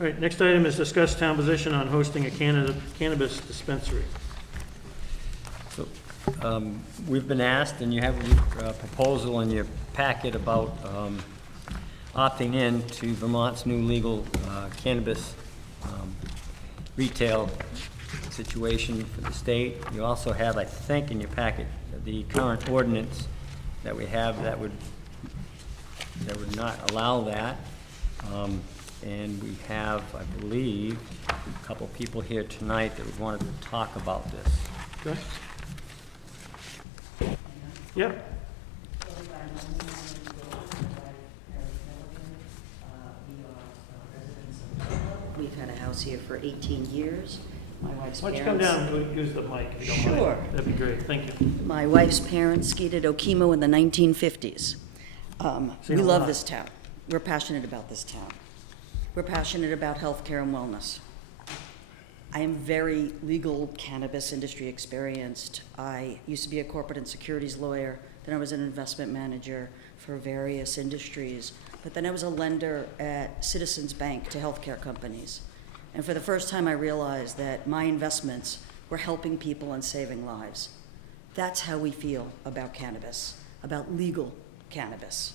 All right, next item is discuss town position on hosting a cannabis dispensary. So, we've been asked, and you have a proposal in your packet about opting in to Vermont's new legal cannabis retail situation for the state. You also have, I think, in your packet, the current ordinance that we have that would not allow that. And we have, I believe, a couple people here tonight that wanted to talk about this. Okay? Yeah. We've had a house here for 18 years. My wife's Why don't you parents... come down and use the mic if you don't mind? Sure. That'd be great, thank you. My wife's parents skied at Okemo in the 1950s. We Seen a love lot. this town. We're passionate about this town. We're passionate about healthcare and wellness. I am very legal cannabis industry experienced. I used to be a corporate and securities lawyer, then I was an investment manager for various industries, but then I was a lender at Citizens Bank to healthcare companies. And for the first time I realized that my investments were helping people and saving lives. That's how we feel about cannabis, about legal cannabis,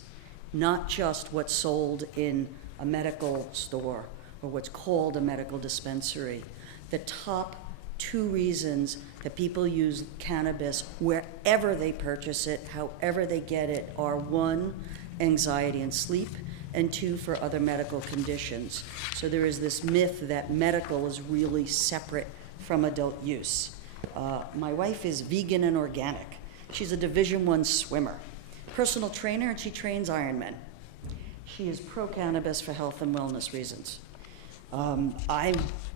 not just what's sold in a medical store or what's called a medical dispensary. The top 2 reasons that people use cannabis wherever they purchase it, however they get it, are 1, anxiety and sleep, and 2, for other medical conditions. So there is this myth that medical is really separate from adult use. My wife is vegan and organic. She's a Division I swimmer, personal trainer, and she trains Ironmen. She is pro-cannabis for health and wellness reasons. I'm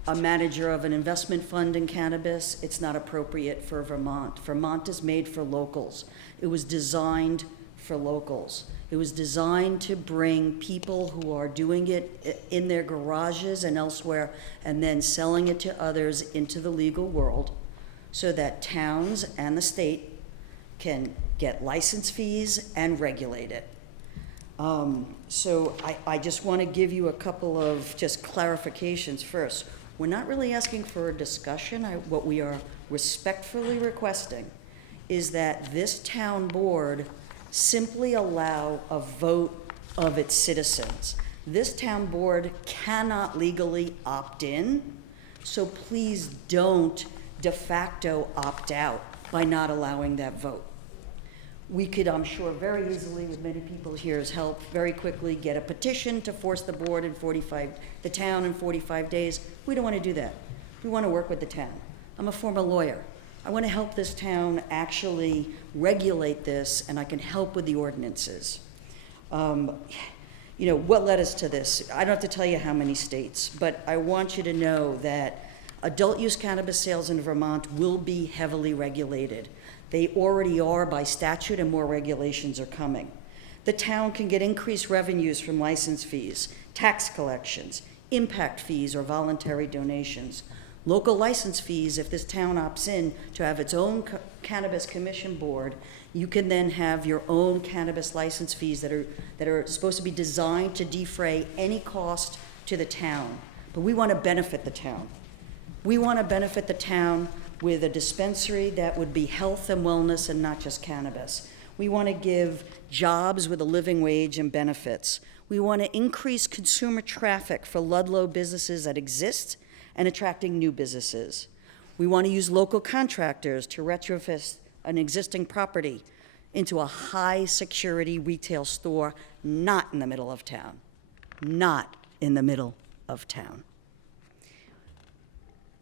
a manager of an investment fund in cannabis. It's not appropriate for Vermont. Vermont is made for locals. It was designed for locals. It was designed to bring people who are doing it in their garages and elsewhere and then selling it to others into the legal world so that towns and the state can get license fees and regulate it. So I just want to give you a couple of just clarifications first. We're not really asking for a discussion. What we are respectfully requesting is that this town board simply allow a vote of its citizens. This town board cannot legally opt in, so please don't de facto opt out by not allowing that vote. We could, I'm sure, very easily, with many people here's help, very quickly get a petition to force the board in the town in 45 days. We don't want to do that. We want to work with the town. I'm a former lawyer. I want to help this town actually regulate this, and I can help with the ordinances. You know, what led us to this? I don't have to tell you how many states, but I want you to know that adult use cannabis sales in Vermont will be heavily regulated. They already are by statute, and more regulations are coming. The town can get increased revenues from license fees, tax collections, impact fees, or voluntary donations. Local license fees, if this town opts in to have its own cannabis commission board, you can then have your own cannabis license fees that are supposed to be designed to defray any cost to the town. But we want to benefit the town. We want to benefit the town with a dispensary that would be health and wellness and not just cannabis. We want to give jobs with a living wage and benefits. We want to increase consumer traffic for Ludlow businesses that exist and attracting new businesses. We want to use local contractors to retrofit an existing property into a high-security retail store, not in the middle of town. Not in the middle of town.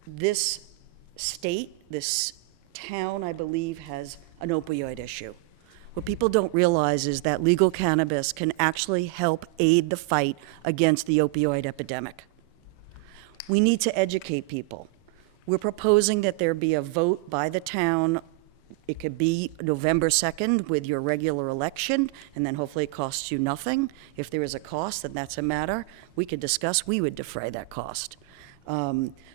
This state, this town, I believe, has an opioid issue. What people don't realize is that legal cannabis can actually help aid the fight against the opioid epidemic. We need to educate people. We're proposing that there be a vote by the town. It could be November 2nd with your regular election, and then hopefully it costs you nothing. If there is a cost, then that's a matter we could discuss. We would defray that cost.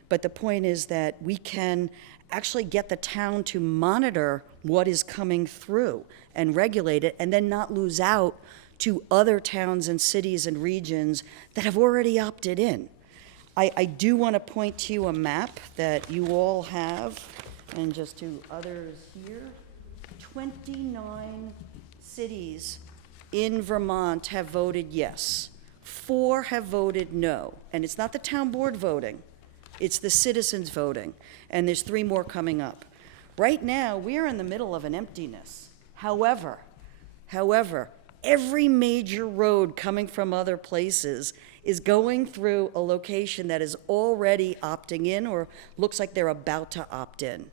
But the point is that we can actually get the town to monitor what is coming through and regulate it, and then not lose out to other towns and cities and regions that have already opted in. I do want to point to you a map that you all have, and just to others here. 29 cities in Vermont have voted yes. 4 have voted no. And it's not the town board voting, it's the citizens voting. And there's 3 more coming up. Right now, we are in the middle of an emptiness. However, every major road coming from other places is going through a location that is already opting in or looks like they're about to opt in.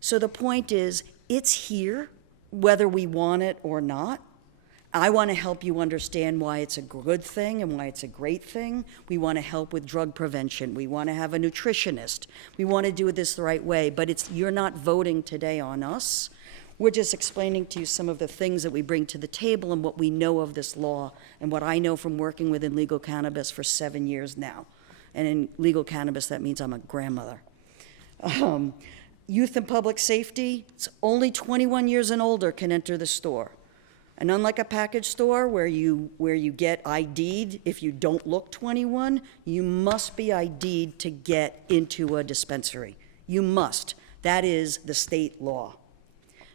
So the point is, it's here, whether we want it or not. I want to help you understand why it's a good thing and why it's a great thing. We want to help with drug prevention. We want to have a nutritionist. We want to do this the right way, but you're not voting today on us. We're just explaining to you some of the things that we bring to the table and what we know of this law and what I know from working within legal cannabis for 7 years now. And in legal cannabis, that means I'm a grandmother. Youth and public safety, it's only 21 years and older can enter the store. And unlike a package store where you get ID'd if you don't look 21, you must be ID'd to get into a dispensary. You must. That is the state law.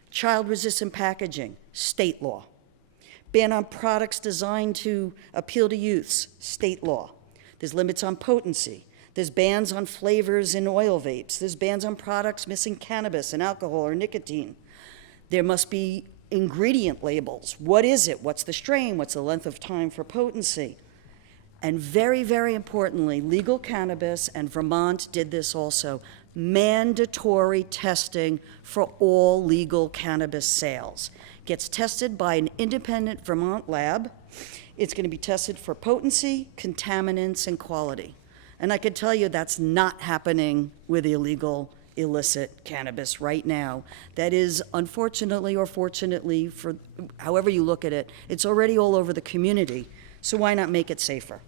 Child-resistant packaging, state law. Ban on products designed to appeal to youths, state law. There's limits on potency. There's bans on flavors in oil vapes. There's bans on products missing cannabis and alcohol or nicotine. There must be ingredient labels. What is it? What's the strain? What's the length of time for potency? And very, very importantly, legal cannabis, and Vermont did this also, mandatory testing for all legal cannabis sales. Gets tested by an independent Vermont lab. It's going to be tested for potency, contaminants, and quality. And I can tell you that's not happening with illegal, illicit cannabis right now. That is, unfortunately or fortunately, for however you look at it, it's already all over the community. So why not make it safer?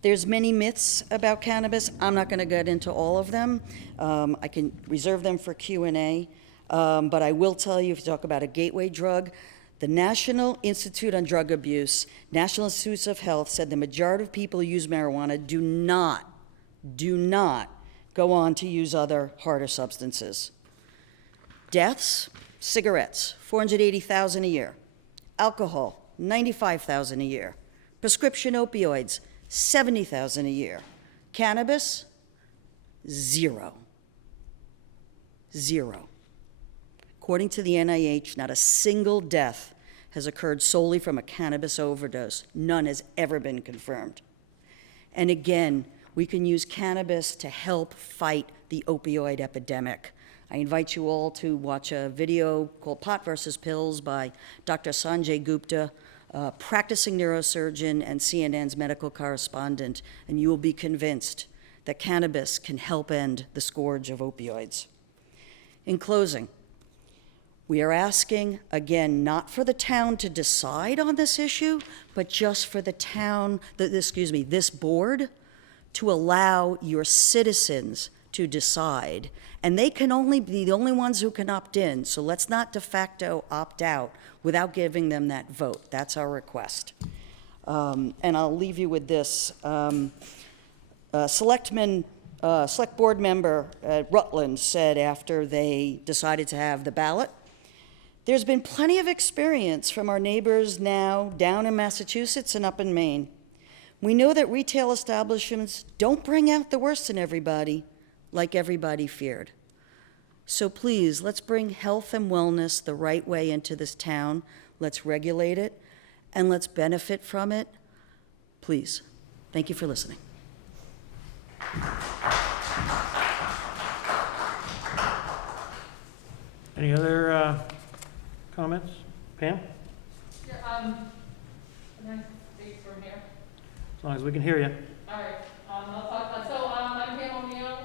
There's many myths about cannabis. I'm not going to get into all of them. I can reserve them for Q&A. But I will tell you, if you talk about a gateway drug, the National Institute on Drug Abuse, National Institutes of Health said the majority of people who use marijuana do not go on to use other harder substances. Deaths, cigarettes, 480,000 a year. Alcohol, 95,000 a year. Prescription opioids, 70,000 a year. Cannabis, 0. According to the NIH, not a single death has occurred solely from a cannabis overdose. None has ever been confirmed. And again, we can use cannabis to help fight the opioid epidemic. I invite you all to watch a video called Pot versus Pills by Dr. Sanjay Gupta, practicing neurosurgeon and CNN's medical correspondent, and you will be convinced that cannabis can help end the scourge of opioids. In closing, we are asking, again, not for the town to decide on this issue, but just for the town, this board, to allow your citizens to decide. And they can only be the only ones who can opt in, so let's not de facto opt out without giving them that vote. That's our request. And I'll leave you with this. Select board member at Rutland said after they decided to have the ballot, there's been plenty of experience from our neighbors now down in Massachusetts and up in Maine. We know that retail establishments don't bring out the worst in everybody like everybody feared. So please, let's bring health and wellness the right way into this town. Let's regulate it, and let's benefit from it. Please. Thank you for listening. Any other comments? Pam? Yeah, can I speak from here? As long as we can hear you. All right, I'll talk, I'm Pam O'Neill.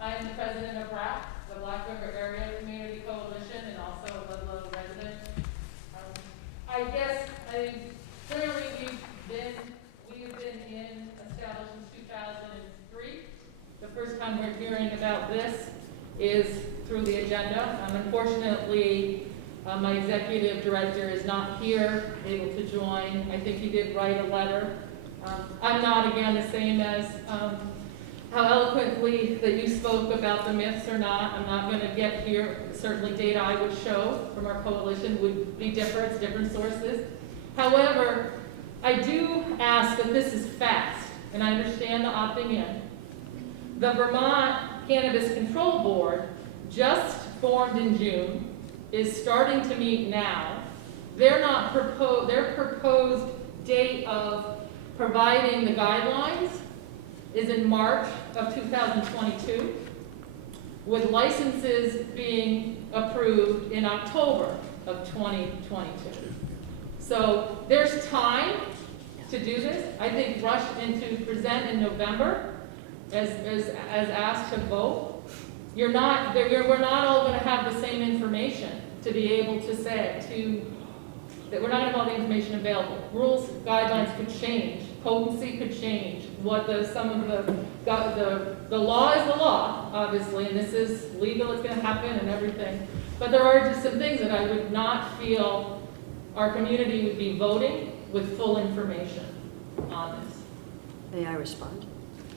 I'm the president of Rehab, the Black River Area Community Coalition, and also a Ludlow resident. Clearly we have been in established since 2003. The first time we're hearing about this is through the agenda. Unfortunately, my executive director is not here, able to join. I think he did write a letter I'm not, again, the same as how eloquently that you spoke about the myths or not. I'm not going to get here. Certainly data I would show from our coalition would be different, it's different sources. However, I do ask that this is fast, and I understand the opting in. The Vermont Cannabis Control Board, just formed in June, is starting to meet now. Their proposed date of providing the guidelines is in March of 2022, with licenses being approved in October of 2022. So there's time to do this. I think rush into present in November as asked to vote. We're not all going to have the same information to be able to say that we're not going to have all the information available. Rules, guidelines could change, potency could change. The law is the law, obviously, and this is legal. It's going to happen and everything. But there are just some things that I would not feel our community would be voting with full information on this. May I respond?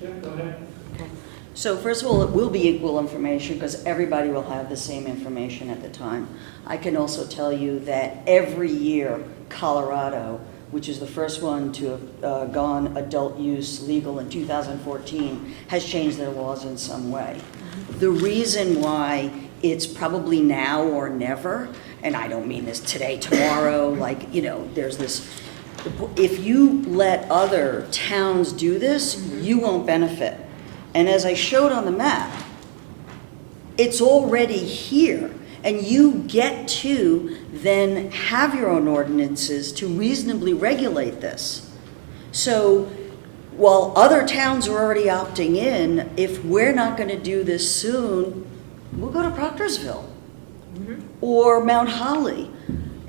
Yeah, go ahead. Okay. So first of all, it will be equal information because everybody will have the same information at the time. I can also tell you that every year, Colorado, which is the first one to have gone adult use legal in 2014, has changed their laws in some way. The reason why it's probably now or never, and I don't mean this today, tomorrow, like, you know, there's this, if you let other towns do this, you won't benefit. And as I showed on the map, it's already here. And you get to then have your own ordinances to reasonably regulate this. So while other towns are already opting in, if we're not going to do this soon, we'll go to Proctorsville or Mount Holly.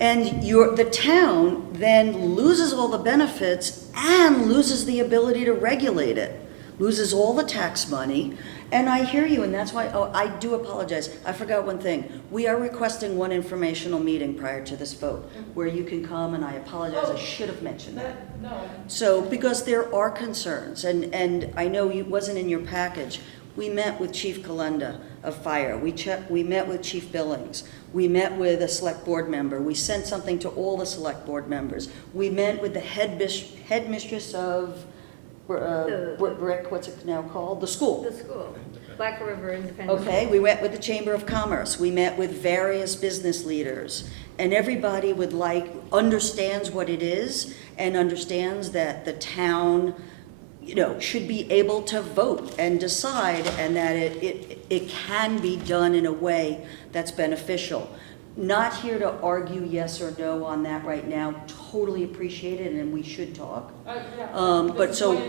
And the town then loses all the benefits and loses the ability to regulate it. Loses all the tax money, and I hear you, and that's why, I do apologize. I forgot one thing. We are requesting one informational meeting prior to this vote, where you can come, and I apologize, I should have mentioned that. No. So, because there are concerns, and I know it wasn't in your package, we met with Chief Kalenda of Fire, we met with Chief Billings, we met with a select board member, we sent something to all the select board members, we met with the headmistress of Brick, what's it now called? The school. The school, Black River Independent. Okay, we went with the Chamber of Commerce. We met with various business leaders. And everybody understands what it is and understands that the town, you know, should be able to vote and decide, and that it can be done in a way that's beneficial. Not here to argue yes or no on that right now. Totally appreciate it, and we should talk. But so,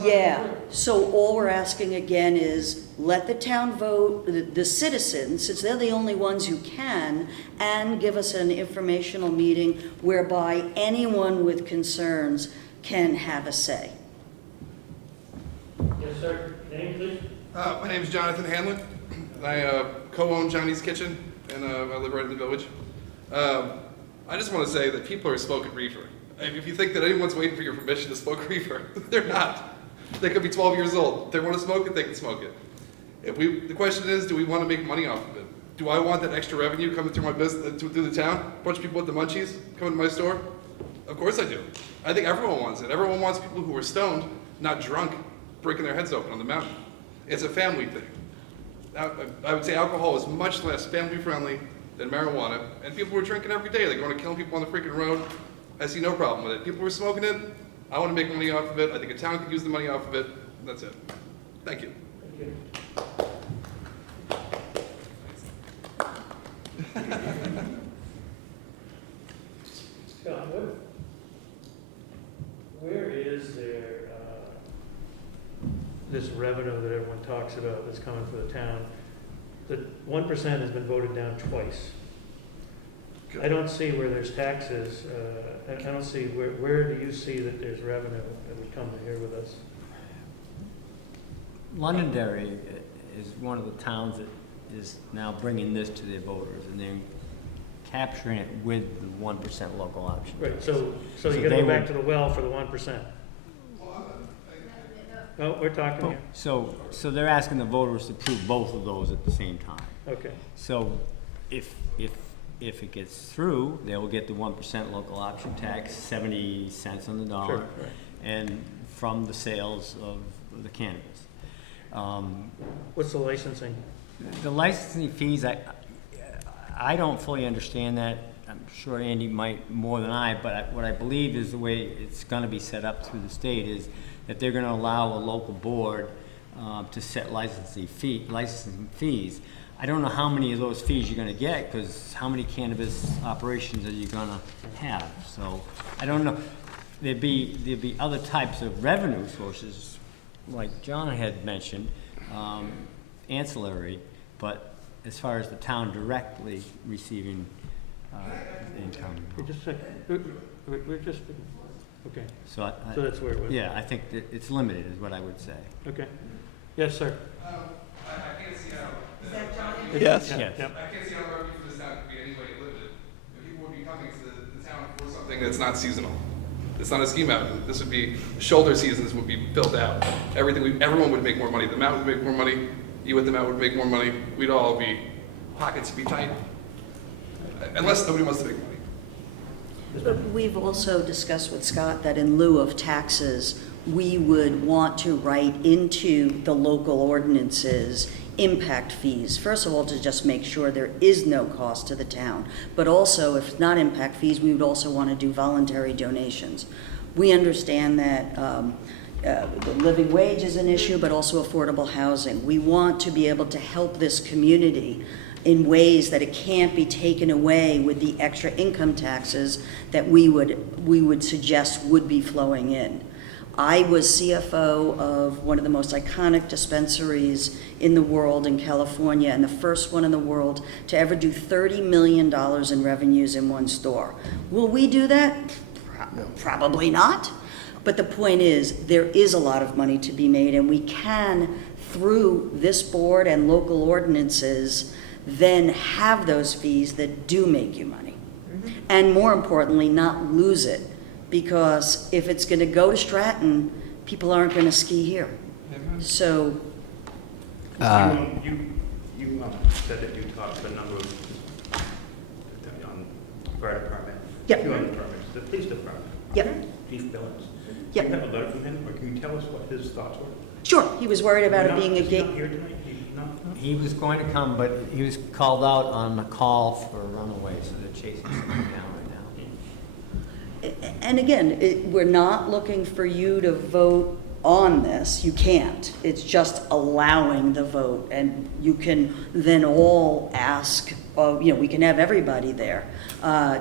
yeah, so all we're asking again is let the town vote, the citizens, since they're the only ones who can, and give us an informational meeting whereby anyone with concerns can have a say. Yes, sir. Name, please? My name is Jonathan Hanlon. I co-own Johnny's Kitchen, and I live right in the village. I just want to say that people are smoking reefer. If you think that anyone's waiting for your permission to smoke reefer, they're not. They could be 12 years old. If they want to smoke it, they can smoke it. The question is, do we want to make money off of it? Do I want that extra revenue coming through my business, through the town? A bunch of people with the munchies coming to my store? Of course I do. I think everyone wants it. Everyone wants people who are stoned, not drunk, breaking their heads open on the mountain. It's a family thing. I would say alcohol is much less family friendly than marijuana, and people who are drinking every day. They're going to kill people on the freaking road. I see no problem with it. People who are smoking it, I want to make money off of it. I think a town could use the money off of it. That's it. Thank you. Thank you. Scott, where is there this revenue that everyone talks about that's coming for the town? The 1% has been voted down twice. Good. I don't see where there's taxes. I don't see where do you see that there's revenue that would come to here with us? Londonderry is one of the towns that is now bringing this to their voters, and they're capturing it with the 1% local option. Right. So So you got to they go back would- to the well for the 1%. Well, Oh, we're talking here. So they're asking the voters to approve both of those at the same time. Okay, So if it gets through, they will get the 1% local option tax, 70 cents on the dollar, sure, right. and from the sales of the cannabis. What's the licensing? The licensing fees, I don't fully understand that. I'm sure Andy might more than I, but what I believe is the way it's gonna be set up through the state is that they're gonna allow a local board to set licensing fees. I don't know how many of those fees you're gonna get, because how many cannabis operations are you gonna have? So, I don't know. There'd be other types of revenue sources, like John had mentioned, ancillary, but as far as the town directly receiving income. Just a second. We're just, okay, So so that's where it was. yeah, I think that it's limited is what I would say. Okay. Yes, sir. I can't see how. Yes. Yeah, Yes. yep. I can't see how the revenue for this town could be any way limited. And people would be coming to the town for something that's not seasonal. It's not a ski mountain. This would be, shoulder seasons would be filled out. Everyone would make more money. The mountain would make more money. You at the mountain would make more money. We'd all be, pockets would be tight. Unless nobody wants to make money. But we've also discussed with Scott that in lieu of taxes, we would want to write into the local ordinances impact fees. First of all, to just make sure there is no cost to the town. But also, if not impact fees, we would also want to do voluntary donations. We understand that the living wage is an issue, but also affordable housing. We want to be able to help this community in ways that it can't be taken away with the extra income taxes that we would suggest would be flowing in. I was CFO of one of the most iconic dispensaries in the world in California, and the first one in the world to ever do $30 million in revenues in one store. Will we do that? Probably not. But the point is, there is a lot of money to be made, and we can, through this board and local ordinances, then have those fees that do make you money. And more importantly, not lose it. Because if it's going to go to Stratton, people aren't going to ski here. So, You said that you talked to a number of fire department, Yep. few other departments, the police department. Yep. Chief Billings. Yep. Do you have a letter from him, or can you tell us what his thoughts were? sure, he was worried about it being a He's not gate. here tonight? He's not? He was going to come, but he was called out on a call for a runaway, so they're chasing him down right now. And again, we're not looking for you to vote on this. You can't. It's just allowing the vote. And you can then all ask, we can have everybody there.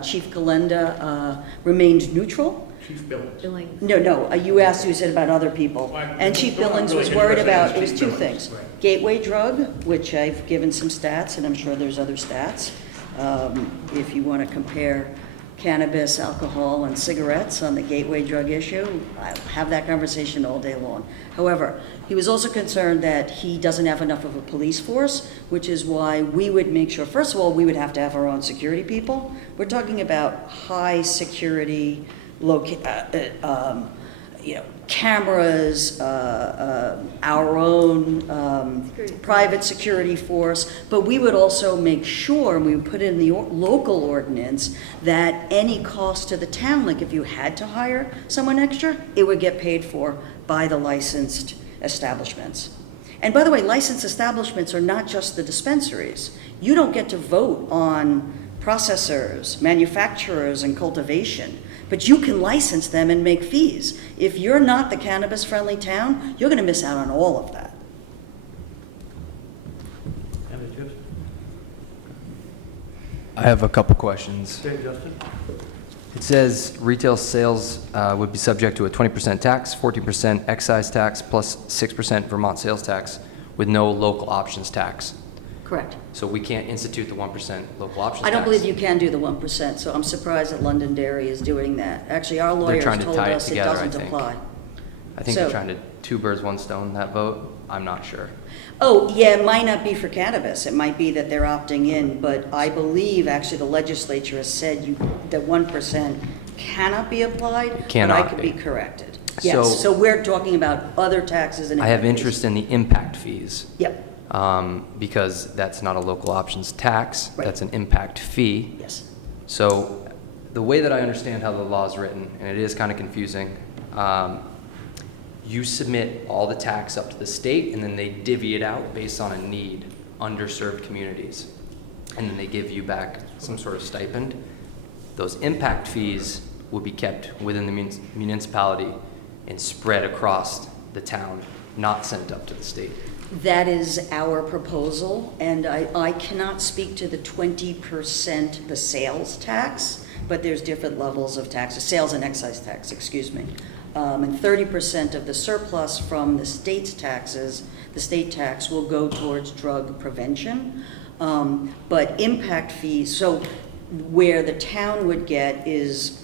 Chief Galenda remained neutral. Chief Billings. Billings. No, you asked, you said about other people. And Chief Billings was worried about, it was two things. Gateway drug, which I've given some stats, and I'm sure there's other stats. If you want to compare cannabis, alcohol, and cigarettes on the gateway drug issue, I'll have that conversation all day long. However, he was also concerned that he doesn't have enough of a police force, which is why we would make sure, first of all, we would have to have our own security people. We're talking about high security, cameras, our own private security force, but we would also make sure, and we would put in the local ordinance, that any cost to the town, like if you had to hire someone extra, it would get paid for by the licensed establishments. And by the way, licensed establishments are not just the dispensaries. You don't get to vote on processors, manufacturers, and cultivation. But you can license them and make fees. If you're not the cannabis-friendly town, you're going to miss out on all of that. And it just, I have a couple questions. okay, Justin? It says retail sales would be subject to a 20% tax, 14% excise tax, plus 6% Vermont sales tax, with no local options tax. Correct. So we can't institute the 1% local options tax? I don't believe you can do the 1%, so I'm surprised that Londonderry is doing that. Actually, our They're lawyers trying to told tie it us it together, I doesn't think. apply. I think So- they're trying to two birds, one stone, that vote. I'm not sure. Oh, yeah, it might not be for cannabis. It might be that they're opting in, but I believe actually the legislature has said that 1% cannot be applied, but I Cannot could be. be corrected. Yes, so we're talking about other taxes and. I have impact fees. interest in the impact fees. Yep, Because that's not a local options tax, Right. that's an impact fee. yes. So the way that I understand how the law is written, and it is kind of confusing, you submit all the tax up to the state, and then they divvy it out based on a need, underserved communities. And then they give you back some sort of stipend. Those impact fees will be kept within the municipality and spread across the town, not sent up to the state. That is our proposal, and I cannot speak to the 20%, the sales tax, but there's different levels of taxes, sales and excise tax, excuse me. And 30% of the surplus from the state's taxes, the state tax will go towards drug prevention. But impact fees, so where the town would get is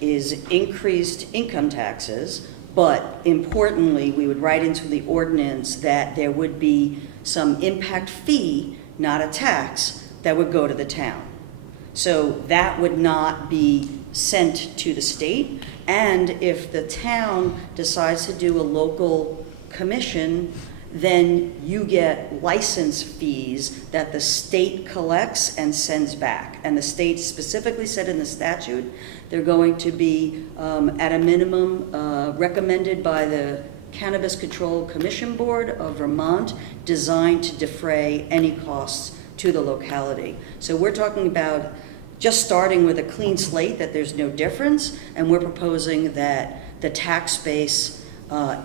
increased income taxes, but importantly, we would write into the ordinance that there would be some impact fee, not a tax, that would go to the town. So that would not be sent to the state, and if the town decides to do a local commission, then you get license fees that the state collects and sends back. And the state specifically said in the statute, they're going to be at a minimum recommended by the Cannabis Control Commission Board of Vermont, designed to defray any costs to the locality. So we're talking about just starting with a clean slate, that there's no difference, and we're proposing that the tax base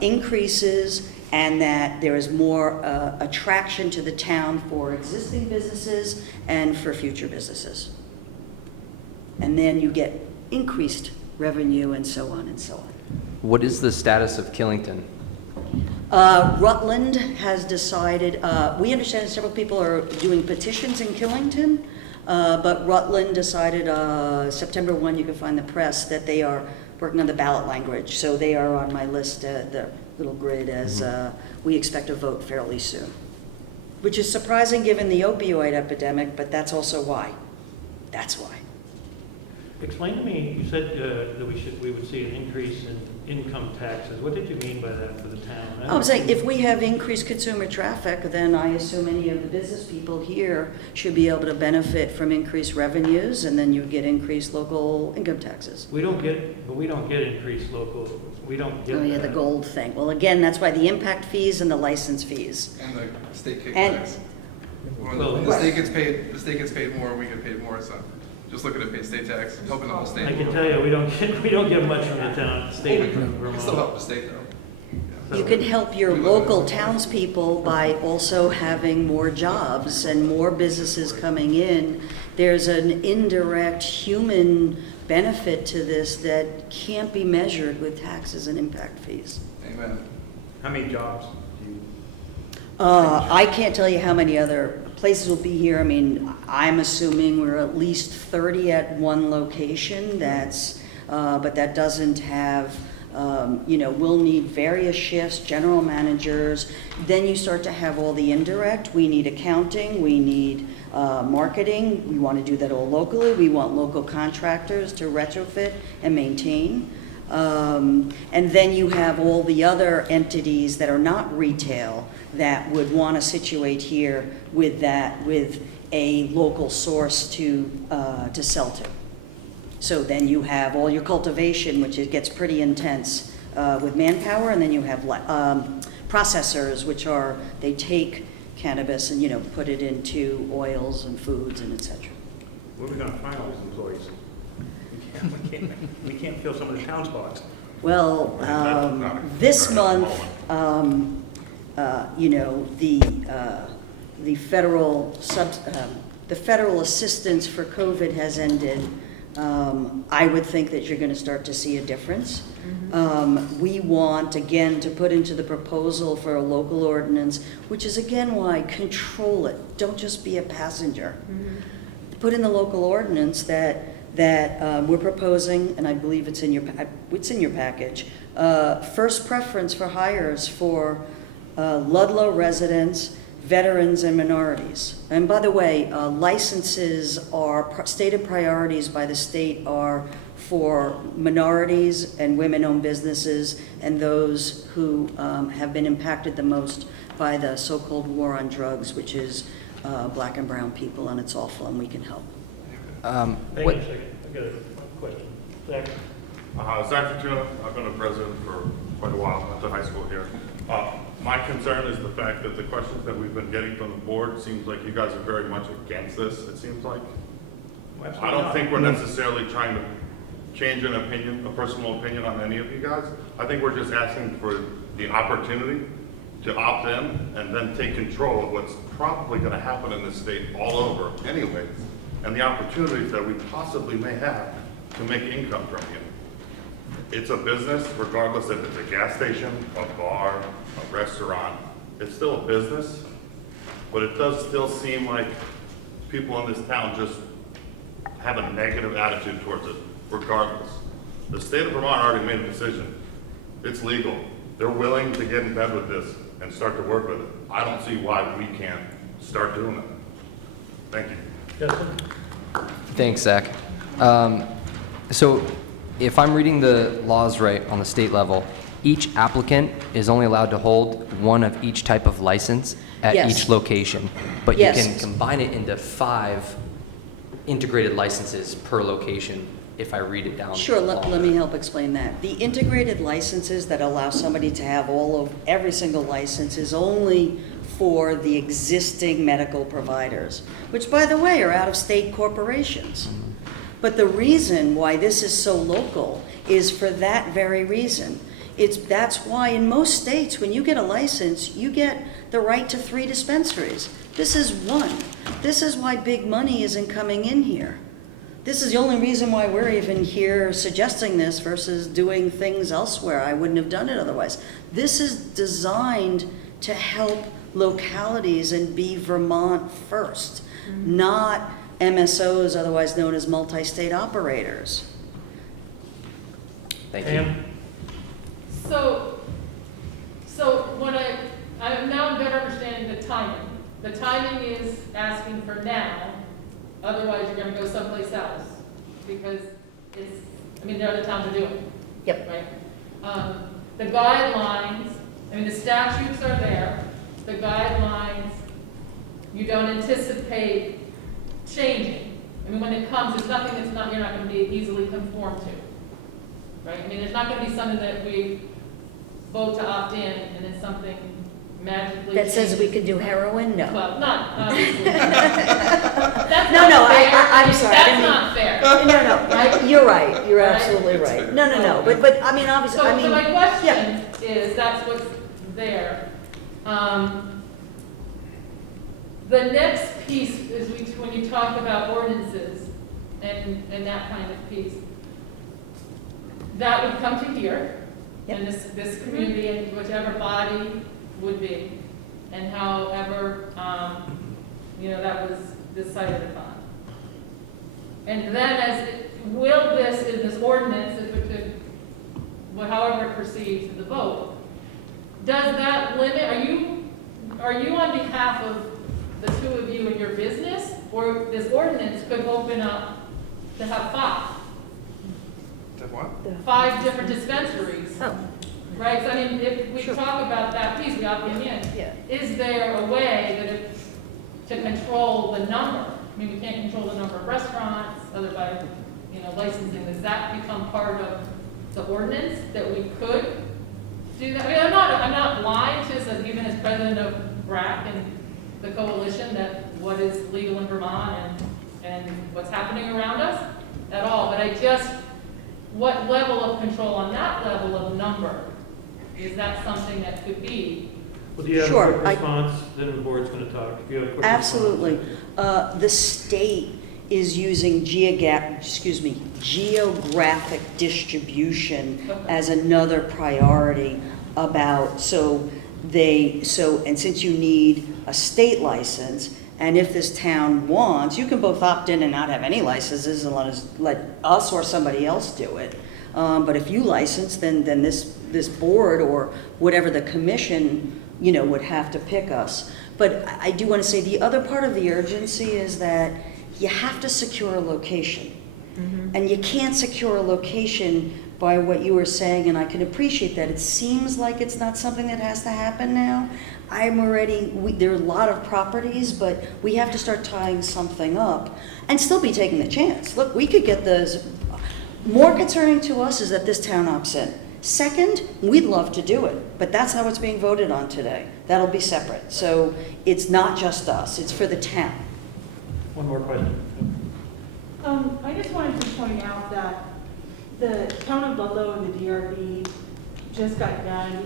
increases and that there is more attraction to the town for existing businesses and for future businesses. And then you get increased revenue and so on and so on. What is the status of Killington? Rutland has decided, we understand several people are doing petitions in Killington, but Rutland decided September 1, you can find the press, that they are working on the ballot language. So they are on my list, the little grid, as we expect a vote fairly soon. Which is surprising given the opioid epidemic, but that's also why. That's why. Explain to me, you said that we would see an increase in income taxes. What did you mean by that for the town? I was saying, if we have increased consumer traffic, then I assume any of the business people here should be able to benefit from increased revenues, and then you get increased local income taxes. We don't get increased local, we don't get Oh yeah, the that. gold thing. Well, again, that's why the impact fees and the license fees. And the state And- kickbacks. Well, When the state gets paid more, we get paid more, so just looking to pay state tax, helping the whole state. I can tell you, we don't get much from the town, state of We can still Vermont. help the state though. You can help your local townspeople by also having more jobs and more businesses coming in. There's an indirect human benefit to this that can't be measured with taxes and impact fees. Amen. How many jobs do you? I can't tell you how many other places will be here. I mean, I'm assuming we're at least 30 at one location. But that doesn't have, we'll need various shifts, general managers. Then you start to have all the indirect. We need accounting, we need marketing. We want to do that all locally. We want local contractors to retrofit and maintain. And then you have all the other entities that are not retail that would want to situate here with a local source to sell to. So then you have all your cultivation, which it gets pretty intense with manpower, and then you have processors, which are, they take cannabis and, put it into oils and foods and et cetera. Where are we gonna find all these employees? We can't fill some of the town spots. Well, this month, the federal assistance for COVID has ended. I would think that you're going to start to see a difference. We want, again, to put into the proposal for a local ordinance, which is, again, why control it. Don't just be a passenger. Put in the local ordinance that we're proposing, and I believe it's in your package, first preference for hires for Ludlow residents, veterans and minorities. And by the way, licenses are, stated priorities by the state are for minorities and women-owned businesses and those who have been impacted the most by the so-called war on drugs, which is black and brown people, and it's awful, and we can help. Hang on a second, I got a question. Zach? Zach Fortuna, I've been a president for quite a while at the high school here. My concern is the fact that the questions that we've been getting from the board seems like you guys are very much against this, it seems like. I don't think we're necessarily trying to change an opinion, a personal opinion on any of you guys. I think we're just asking for the opportunity to opt in and then take control of what's probably going to happen in this state all over anyway, and the opportunities that we possibly may have to make income from you. It's a business, regardless if it's a gas station, a bar, a restaurant. It's still a business, but it does still seem like people in this town just have a negative attitude towards it, regardless. The state of Vermont already made a decision. It's legal. They're willing to get in bed with this and start to work with it. I don't see why we can't start doing it. Thank you. Justin? Thanks, Zach. So if I'm reading the laws right on the state level, each applicant is only allowed to hold one of each type of license at Yes. each location, but Yes. you can combine it into 5 integrated licenses per location if I read it down. Sure, let longer. me help explain that. The integrated licenses that allow somebody to have every single license is only for the existing medical providers, which, by the way, are out-of-state corporations. But the reason why this is so local is for that very reason. That's why in most states, when you get a license, you get the right to 3 dispensaries. This is 1. This is why big money isn't coming in here. This is the only reason why we're even here suggesting this versus doing things elsewhere. I wouldn't have done it otherwise. This is designed to help localities and be Vermont first, not MSOs, otherwise known as multi-state operators. Thank you. Pam? So what I'm now better understanding the timing. The timing is asking for now, otherwise you're gonna go someplace else, because the other towns are doing it. Yep. Right? The guidelines, the statutes are there, the guidelines, you don't anticipate changing. When it comes, it's nothing you're not gonna be easily conformed to. Right? There's not gonna be something that we vote to opt in and then something magically That says we changes. can do heroin? No. Well, not obviously. That's No, not no, fair. I'm sorry, I That's didn't mean- not fair. No, Right? you're right, you're Right? absolutely right. No, but obviously, So my question yeah. is, that's what's there. The next piece is when you talk about ordinances and that kind of piece, that would come to here, Yep. and this community and whichever body would be, and however, that was decided upon. And then will this, in this ordinance, if it could, however it proceeds to the vote, does that limit, are you on behalf of the 2 of you in your business, or this ordinance could open up to have 5? That what? 5 different dispensaries, Oh, right? So if we Sure. talk about that piece, we opting in, yeah. is there a way to control the number? We can't control the number of restaurants, otherwise, licensing. Does that become part of the ordinance that we could do that? I'm not blind to, even as president of BRAC and the coalition, that what is legal in Vermont and what's happening around us at all. But what level of control on that level of number, is that something that could be? Well, do you have Sure, a quick response? Then the board's going to talk. If you have a quick response. Absolutely. The state is using geographic distribution as another priority and since you need a state license, and if this town wants, you can both opt in and not have any licenses and let us or somebody else do it. But if you license, then this board or whatever the commission, would have to pick us. But I do want to say the other part of the urgency is that you have to secure a location. And you can't secure a location by what you were saying, and I can appreciate that. It seems like it's not something that has to happen now. There are a lot of properties, but we have to start tying something up and still be taking the chance. Look, we could get this. More concerning to us is that this town opts in. Second, we'd love to do it, but that's how it's being voted on today. That'll be separate. So it's not just us, it's for the town. One more question. I just wanted to point out that the town of Ludlow and the DRB just got done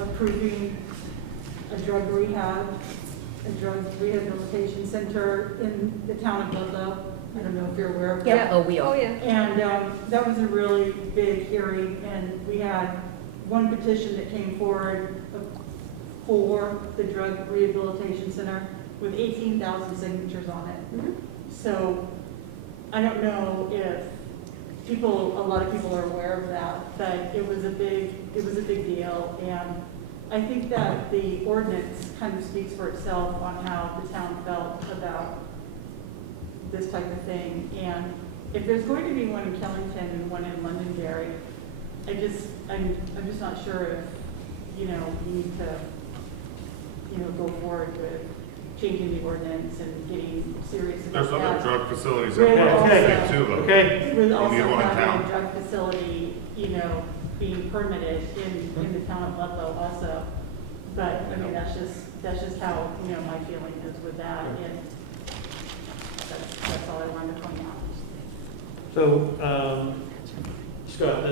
approving a drug rehabilitation center in the town of Ludlow. I don't know if you're aware of that. Yeah, oh, we Oh, are. yeah. And that was a really big hearing, and we had one petition that came forward for the drug rehabilitation center with 18,000 signatures on it. So I don't know if a lot of people are aware of that, but it was a big deal. And I think that the ordinance kind of speaks for itself on how the town felt about this type of thing. And if there's going to be one in Killington and one in Londonderry, I'm just not sure if, you need to, go forward with changing the ordinance and getting serious about There's that. other drug facilities in With Boston also- too, though. Okay, With You also need one in having town. a drug facility, being permitted in the town of Ludlow also. But, I mean, that's just how, my feeling is with that. And that's all I wanted to point out. so, Scott,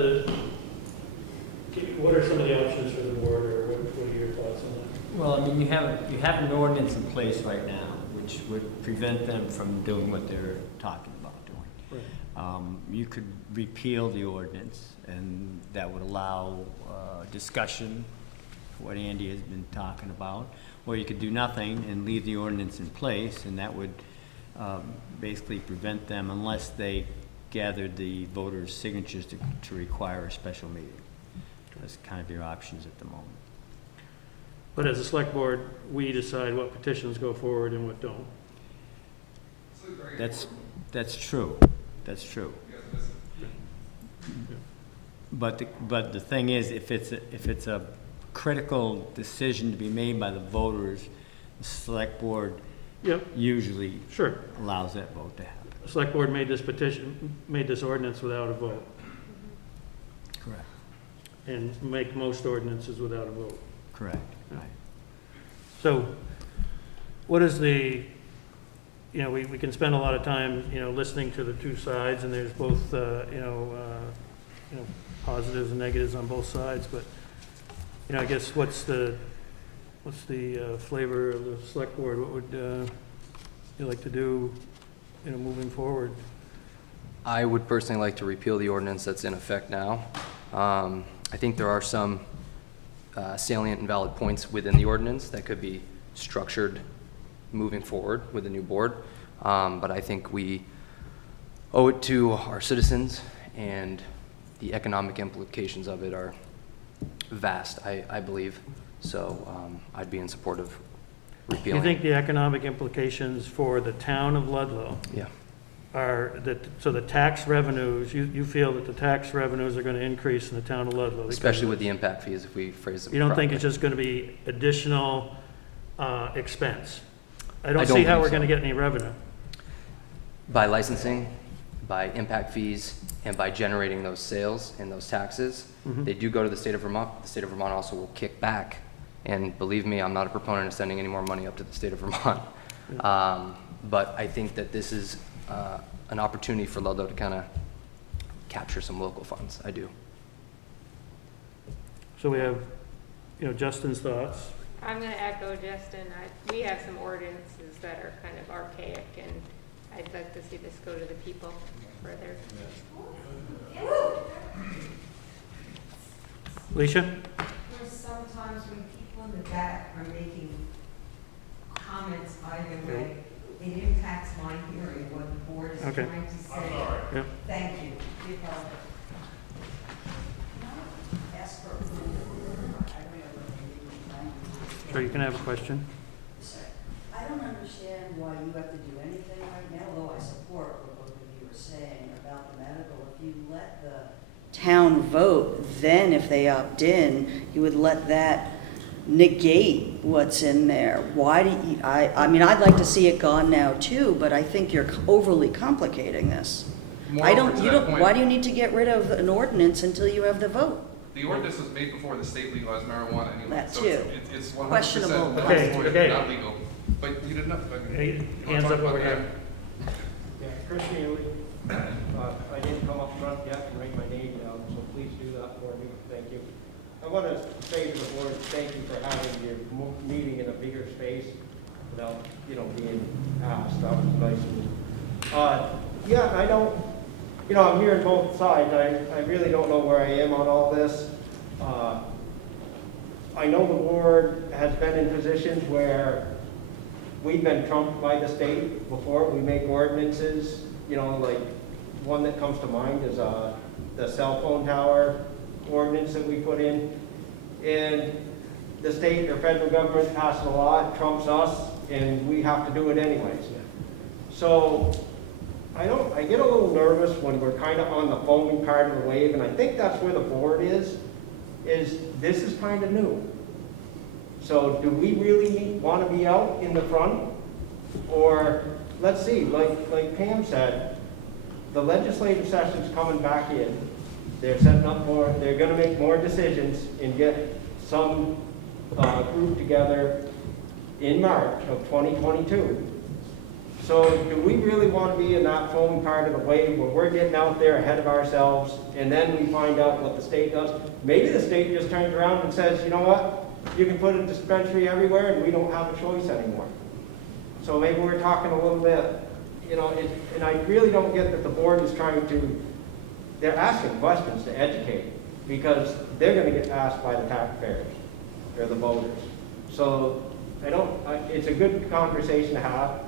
what are some of the options for the board, or what are your thoughts on that? Well, I mean, you have an ordinance in place right now, which would prevent them from doing what they're talking about doing. You could repeal the ordinance, and that would allow discussion, what Andy has been talking about, or you could do nothing and leave the ordinance in place, and that would basically prevent them, unless they gathered the voters' signatures to require a special meeting. That's kind of your options at the moment. But as a select board, we decide what petitions go forward and what don't. That's true. That's true. But the thing is, if it's a critical decision to be made by the voters, the select board Yep, usually sure. allows that vote to happen. The select board made this ordinance without a vote, Correct. and make most ordinances without a vote. Correct. Right. So, what is we can spend a lot of time, listening to the two sides, and there's both, positives and negatives on both sides, but, I guess what's the flavor of the select board? What would you like to do, moving forward? I would personally like to repeal the ordinance that's in effect now. I think there are some salient and valid points within the ordinance that could be structured moving forward with the new board. But I think we owe it to our citizens, and the economic implications of it are vast, I believe. So I'd be in support of Do repealing. you think the economic implications for the town of Ludlow Yeah. are so the tax revenues, you feel that the tax revenues are going to increase in the town of Ludlow? because Especially with the impact fees, if we phrase them You don't think properly. it's just going to be additional expense? I don't don't see how believe we're going to so. get any revenue. By licensing, by impact fees, and by generating those sales and those taxes, Mhm. they do go to the state of Vermont. The state of Vermont also will kick back. And believe me, I'm not a proponent of sending any more money up to the state of Vermont. But I think that this is an opportunity for Ludlow to kind of capture some local funds. I do. So we have, Justin's thoughts. I'm gonna echo Justin. We have some ordinances that are kind of archaic, and I'd like to see this go to the people further. Alicia? There's sometimes when people in the back are making comments either way, it impacts my hearing what the board is Okay. trying to say. I'm sorry. Yeah. Thank you. Give help. Ask for approval. Sure, you can have a question. why you have to do anything right now, although I support what both of you are saying about the medical. If you let the town vote, then if they opt in, you would let that negate what's in there. Why do you, I mean, I'd like to see it gone now too, but I think you're overly complicating this. Moreover, to that point, Why do you need to get rid of an ordinance until you have the vote? the ordinance was made before the state legalized marijuana anyway. That so too. It's 100% Questionable. Okay. not legal. But you didn't know. I mean, Hey, hands up over here. Yeah, Chris Neely. I didn't come up front yet and write my name down, so please do that for me. Thank you. I want to say to the board, thank you for having your meeting in a bigger space without, being asked. That was nice of you. Yeah, I don't, I'm hearing both sides. I really don't know where I am on all this. I know the board has been in positions where we've been trumped by the state before. We make ordinances, like one that comes to mind is the cell phone tower ordinance that we put in. And the state or federal government passes a law, it trumps us, and we have to do it anyways. So I get a little nervous when we're kind of on the foaming part of the wave, and I think that's where the board is this is kind of new. So do we really want to be out in the front? Or, let's see, like Pam said, the legislative session's coming back in. They're setting up more, they're going to make more decisions and get some group together in March of 2022. So do we really want to be in that foaming part of the wave where we're getting out there ahead of ourselves and then we find out what the state does? Maybe the state just turns around and says, you know what, you can put a dispensary everywhere and we don't have a choice anymore. So maybe we're talking a little bit, and I really don't get that the board is trying to, they're asking questions to educate because they're going to get asked by the taxpayers or the voters. So it's a good conversation to have.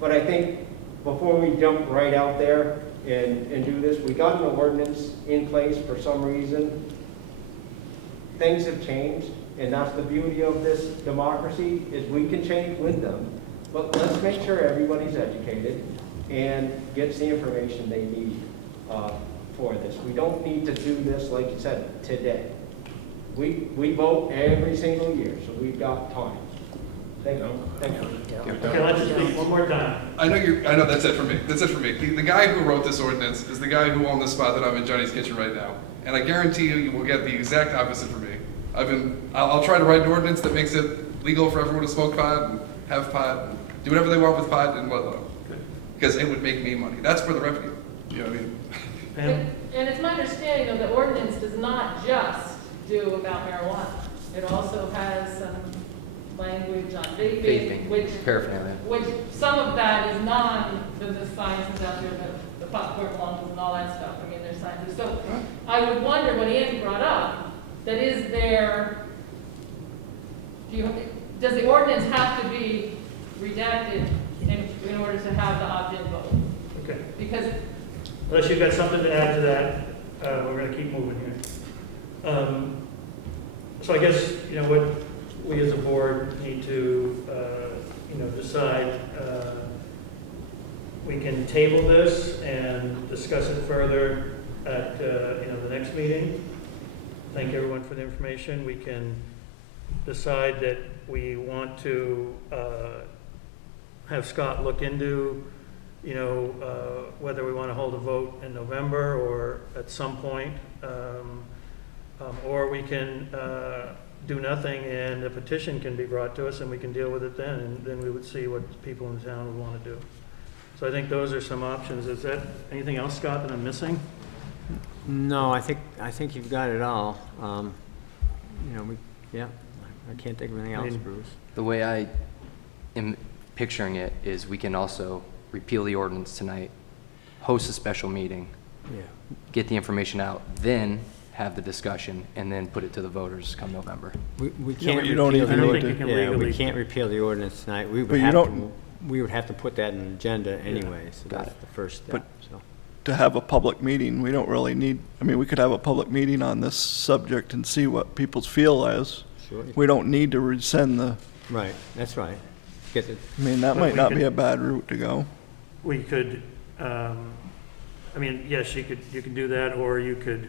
But I think before we jump right out there and do this, we got an ordinance in place for some reason. Things have changed, and that's the beauty of this democracy, is we can change with them. But let's make sure everybody's educated and gets the information they need for this. We don't need to do this, like you said, today. We vote every single year, so we've got time. Thank you. Thank you. Okay, let's just speak one more time. I know that's it for me. That's it for me. The guy who wrote this ordinance is the guy who owned the spot that I'm in Johnny's Kitchen right now. And I guarantee you will get the exact opposite from me. I'll try to write an ordinance that makes it legal for everyone to smoke pot and have pot and do whatever they want with pot in Ludlow. Because it would make me money. That's for the revenue. You know what I mean? And it's my understanding that the ordinance does not just do about marijuana. It also has some language on vaping, which paraphernalia. Which some of that is the science is out there, the popcorn lungs and all that stuff. I mean, there's science. So I would wonder what Andy brought up, that is there, does the ordinance have to be redacted in order to have the opt-in vote? Okay. Because Unless you've got something to add to that, we're going to keep moving here. So I guess, what we as a board need to, decide. We can table this and discuss it further at, the next meeting. Thank everyone for the information. We can decide that we want to have Scott look into, whether we want to hold a vote in November or at some point, or we can do nothing and a petition can be brought to us and we can deal with it then, and then we would see what people in the town would want to do. So I think those are some options. Is that anything else, Scott, that I'm missing? No, I think you've got it all. I can't think of anything else, Bruce. The way I am picturing it is we can also repeal the ordinance tonight, host a special meeting, get the information out, then have the discussion, and then put it to the voters come November. We can't you don't repeal even the think you can legally. we can't repeal the ordinance tonight. We would have to put that in the agenda anyway, so Got that's it. the first step. But- So. To have a public meeting, we don't really need, we could have a public meeting on this subject and see what people's feel is. Sure. We don't need to rescind the, Right, that's right. get it. I mean, that But might we not could- be a bad route to go. We could, I mean, yes, you could do that, or you could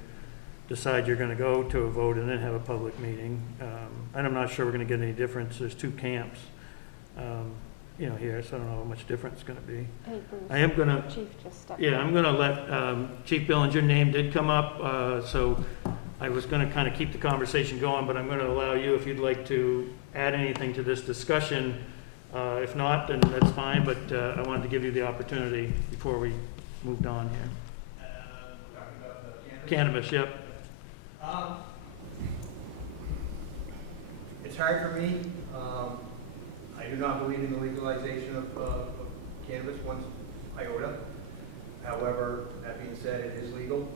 decide you're gonna go to a vote and then have a public meeting. And I'm not sure we're gonna get any difference. There's two camps, here, so I don't know how much difference it's gonna be. Hey, Bruce. I am gonna, Chief just stepped yeah, in. I'm gonna let, Chief Billings, your name did come up, so I was gonna kind of keep the conversation going, but I'm gonna allow you, if you'd like to add anything to this discussion. If not, then that's fine, but I wanted to give you the opportunity before we moved on here. Talking about the Cannabis, yep. It's hard for me. I do not believe in the legalization of cannabis once iota. However, that being said, it is legal.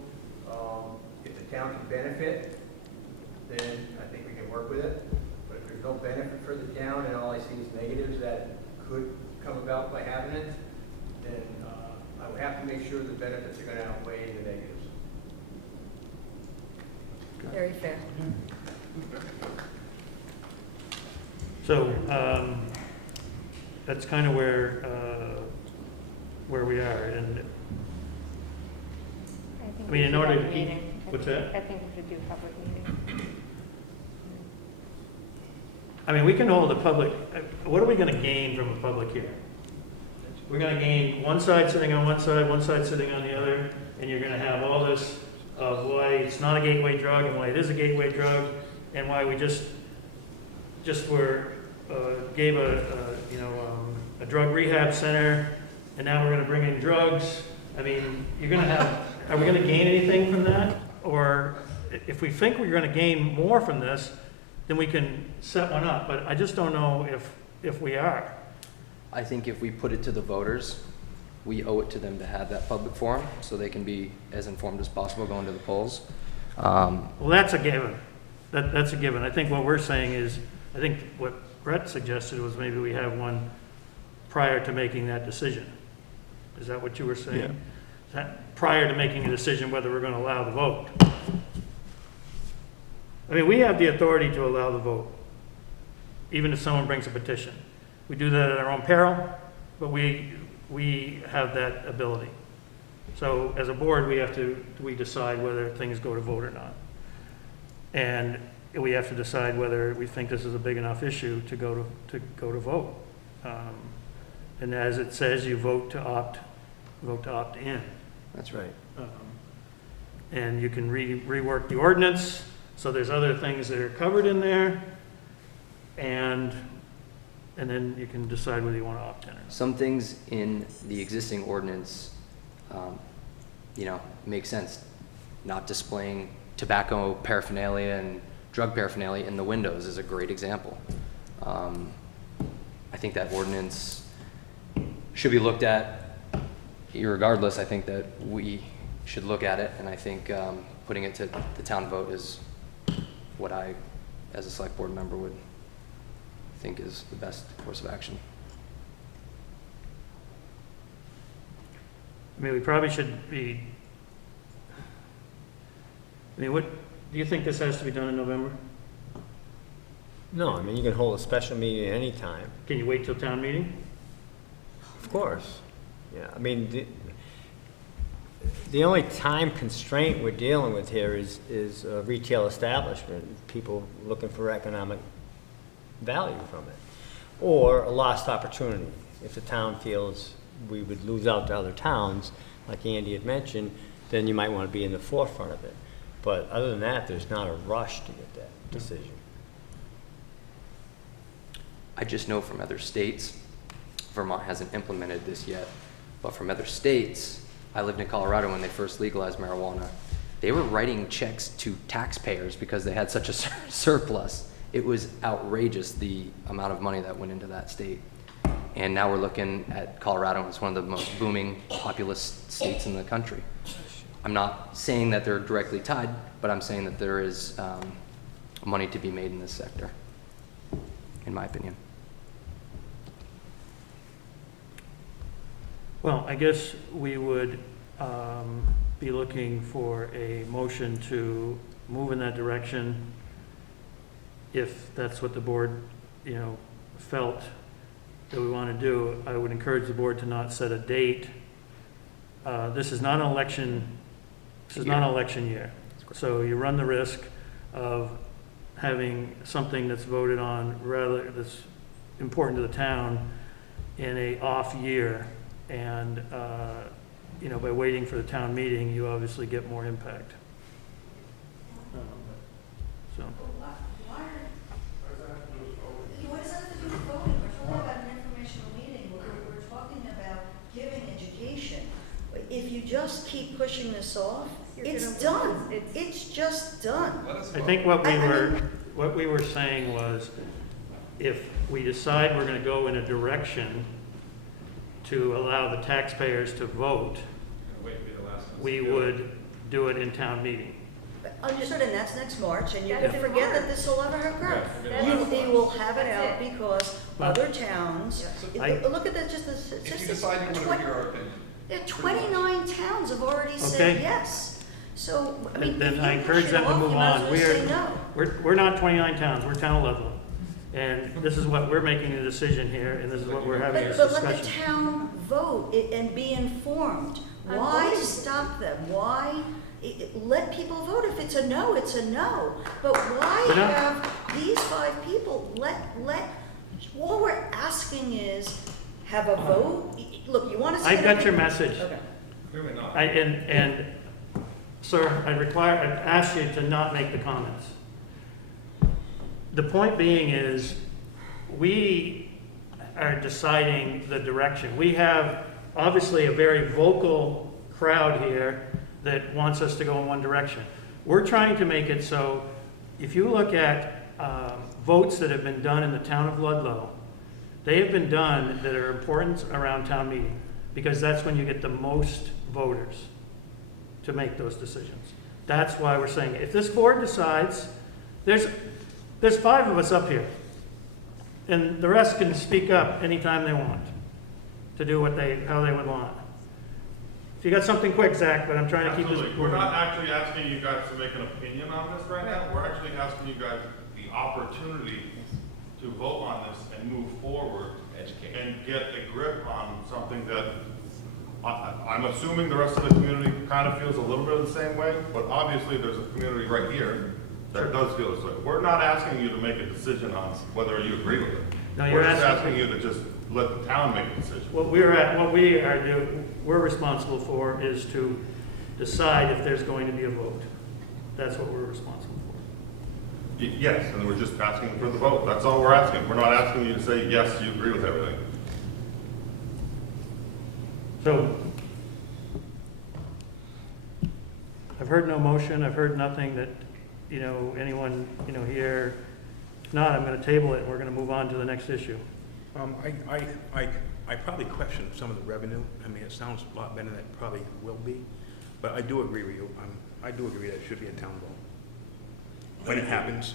If the town can benefit, then I think we can work with it. But if there's no benefit for the town and all I see is negatives that could come about by having it, then I would have to make sure the benefits are going to outweigh the negatives. Very fair. So, that's kind of where we are, and, think I mean, we in should order have to a keep- meeting. what's that? I think we should do a public meeting. I mean, we can hold a public, what are we gonna gain from a public hearing? We're gonna gain one side sitting on one side sitting on the other, and you're gonna have all this of why it's not a gateway drug and why it is a gateway drug, and why we just gave a drug rehab center, and now we're gonna bring in drugs. I mean, you're gonna have, are we gonna gain anything from that? Or if we think we're gonna gain more from this, then we can set one up, but I just don't know if we are. I think if we put it to the voters, we owe it to them to have that public forum, so they can be as informed as possible going to the polls. Well, that's a given. That's a given. I think what we're saying is, I think what Brett suggested was maybe we have one prior to making that decision. Is that what you were saying? Yeah. That prior to making a decision whether we're gonna allow the vote. I mean, we have the authority to allow the vote, even if someone brings a petition. We do that at our own peril, but we have that ability. So as a board, we decide whether things go to vote or not. And we have to decide whether we think this is a big enough issue to go to vote. And as it says, you vote to opt in. That's right. And you can rework the ordinance, so there's other things that are covered in there, and then you can decide whether you want to opt in or not. Some things in the existing ordinance, make sense. Not displaying tobacco paraphernalia and drug paraphernalia in the windows is a great example. I think that ordinance should be looked at. Irregardless, I think that we should look at it, and I think putting it to the town vote is what I, as a select board member, would think is the best course of action. I mean, we probably should be, what, do you think this has to be done in November? No, I mean, you can hold a special meeting at any time. Can you wait till town meeting? Of course. Yeah, I mean, the only time constraint we're dealing with here is a retail establishment, people looking for economic value from it, or a lost opportunity. If the town feels we would lose out to other towns, like Andy had mentioned, then you might want to be in the forefront of it. But other than that, there's not a rush to get that decision. I just know from other states, Vermont hasn't implemented this yet, but from other states, I lived in Colorado when they first legalized marijuana. They were writing checks to taxpayers because they had such a surplus. It was outrageous, the amount of money that went into that state. And now we're looking at Colorado as one of the most booming, populous states in the country. I'm not saying that they're directly tied, but I'm saying that there is money to be made in this sector, in my opinion. Well, I guess we would be looking for a motion to move in that direction if that's what the board, felt that we want to do, I would encourage the board to not set a date. This is not an election, year. So you run the risk of having something that's voted on that's important to the town in a off year. And, by waiting for the town meeting, you obviously get more impact. So. What does that have to do with voting? We're talking about an informational meeting. We're talking about giving education. If you just keep pushing this off, it's done. It's just done. I think what we were saying was, if we decide we're gonna go in a direction to allow the taxpayers to vote, we would do it in town meeting. Understood, and that's next March, and you That's can in forget that March. this will ever occur. That's You will have it That's out it. because Well, other towns, look at that, just the If you statistics. decide you want to hear our opinion. 29 towns have already said Okay. yes. So, I mean, Then if I you encourage push it them to off, move you might as on. well say no. We're not 29 towns, we're town of Ludlow. And this is what, we're making a decision here, and this is what we're having this But let the discussion. town vote and be informed. I'm Why voting. stop them? Why, let people vote. If it's a no, it's a no. But why We're not- have these 5 people, all we're asking is, have a vote? Look, you want to see. I've got your message. Okay. And, sir, I'd ask you to not make the comments. The point being is, we are deciding the direction. We have obviously a very vocal crowd here that wants us to go in one direction. We're trying to make it so, if you look at votes that have been done in the town of Ludlow, they have been done that are important around town meeting, because that's when you get the most voters to make those decisions. That's why we're saying, if this board decides, there's 5 of us up here, and the rest can speak up anytime they want to do how they would want. If you got something quick, Zach, but I'm trying to keep this. Absolutely. We're not actually asking you guys to make an opinion on this right now. We're actually asking you guys the opportunity to vote on this and move forward and get a grip on something that I'm assuming the rest of the community kind of feels a little bit of the same way, but obviously there's a community right here that does feel this way. We're not asking you to make a decision on whether you agree with it. No, We're you're just asking- asking you to just let the town make a decision. What we're responsible for is to decide if there's going to be a vote. That's what we're responsible for. Yes, and we're just asking for the vote. That's all we're asking. We're not asking you to say, yes, you agree with everything. So, I've heard no motion, I've heard nothing that, anyone, here. If not, I'm gonna table it, and we're gonna move on to the next issue. I probably question some of the revenue. I mean, it sounds a lot better than it probably will be, but I do agree with you. I do agree that it should be a town vote. When it happens,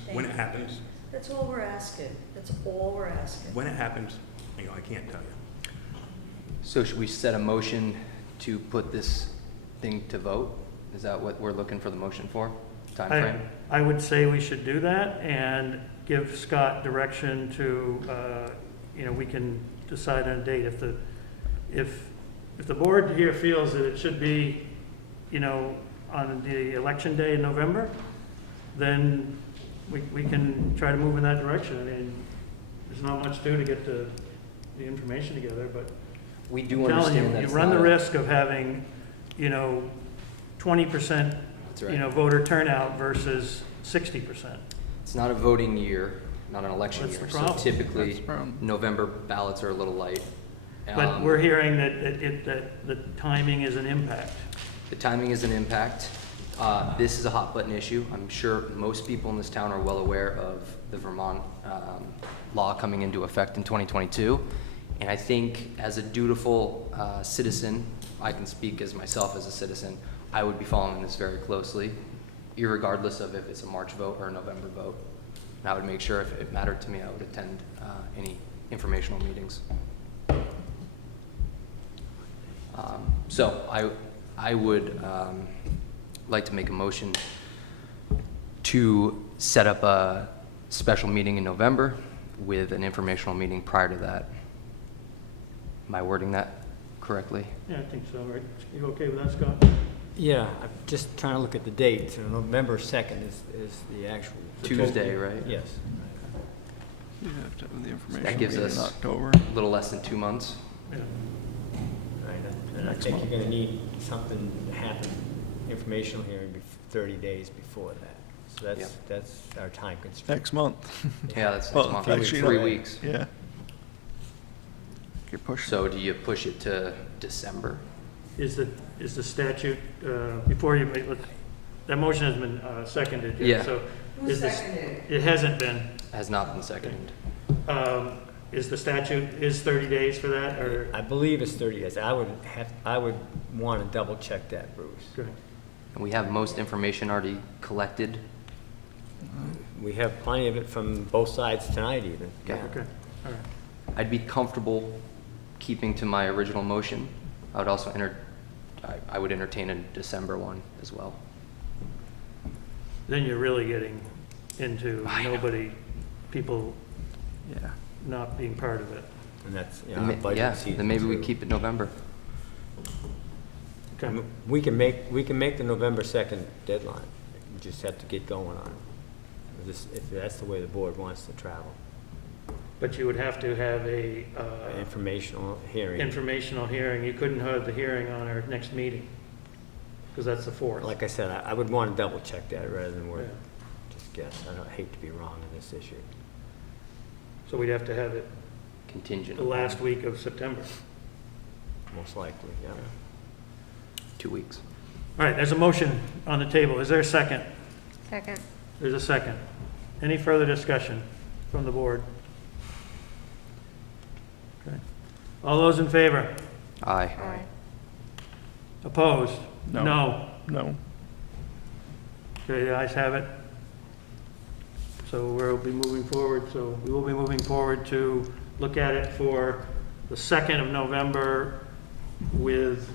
That's all we're asking. That's all we're asking. when it happens, I can't tell you. So should we set a motion to put this thing to vote? Is that what we're looking for the motion for? Timeframe? I would say we should do that and give Scott direction to, we can decide on a date. If the board here feels that it should be, on the election day in November, then we can try to move in that direction. I mean, there's not much to get the information together, but We I'm do telling understand you, that you it's run the not a- risk of having, 20%, That's right. voter turnout versus 60%. It's not a voting year, not an election That's year. the So problem. typically, That's the problem. November ballots are a little light. But we're hearing that the timing is an impact. The timing is an impact. This is a hot button issue. I'm sure most people in this town are well aware of the Vermont law coming into effect in 2022. And I think as a dutiful citizen, I can speak as myself as a citizen, I would be following this very closely, irregardless of if it's a March vote or a November vote. And I would make sure if it mattered to me, I would attend any informational meetings. So I would like to make a motion to set up a special meeting in November with an informational meeting prior to that. Am I wording that correctly? Yeah, I think so, right? You okay with that, Scott? Yeah, I'm just trying to look at the date. So November 2nd is the actual. Tuesday, right? Yes. You have to have the information That gives meeting in us October. a little less than 2 months. Yeah. Right, and I Next think month. you're gonna need something to happen, informational hearing 30 days before that. So Yep. that's our time constraint. Next month. Yeah, that's Well, next month, actually, 3 no. weeks. Yeah. You're pushing. So do you push it to December? Is the statute, before you make, that motion has been seconded. Yeah. So Who is this, seconded? it hasn't been. Has not been seconded. Is the statute, is 30 days for that, or? I believe it's 30 days. I would want to double check that, Bruce. Good. And we have most information already collected. We have plenty of it from both sides tonight even. Okay. Okay, all right. I'd be comfortable keeping to my original motion. I would also I would entertain a December one as well. Then you're really getting into I know. people Yeah. not being part of it. And that's, Then our budget yeah, season then maybe we too. keep it November. I Okay. mean, we can make the November 2nd deadline. We just have to get going on it. If that's the way the board wants to travel. But you would have to have a Informational hearing. informational hearing. You couldn't have the hearing on our next meeting, because that's the 4th. Like I said, I would want to double check that rather than Yeah. just guess. I don't hate to be wrong in this issue. So we'd have to have it Contingent. the last week of September. Most likely, yeah. 2 weeks. All right, there's a motion on the table. Is there a second? Second. There's a second. Any further discussion from the board? Okay. All those in favor? Aye. Aye. Opposed? No. No. Okay, the ayes have it. So we'll be moving forward, we will be moving forward to look at it for the 2nd of November with,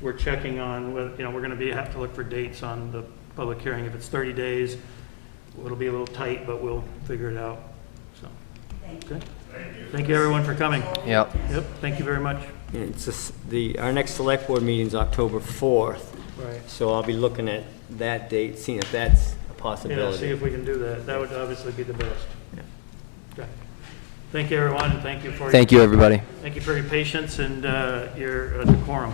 we're checking on, we're gonna have to look for dates on the public hearing. If it's 30 days, it'll be a little tight, but we'll figure it out, so. Okay. Thank you, everyone, for coming. Yep. Yep, thank you very much. Yeah, it's our next select board meeting is October 4th, Right. so I'll be looking at that date, seeing if that's a Yeah, possibility. see if we can do that. That would obviously be the best. Yeah. Okay. Thank you, everyone, and thank you for. Thank you, everybody. Thank you for your patience and your decorum.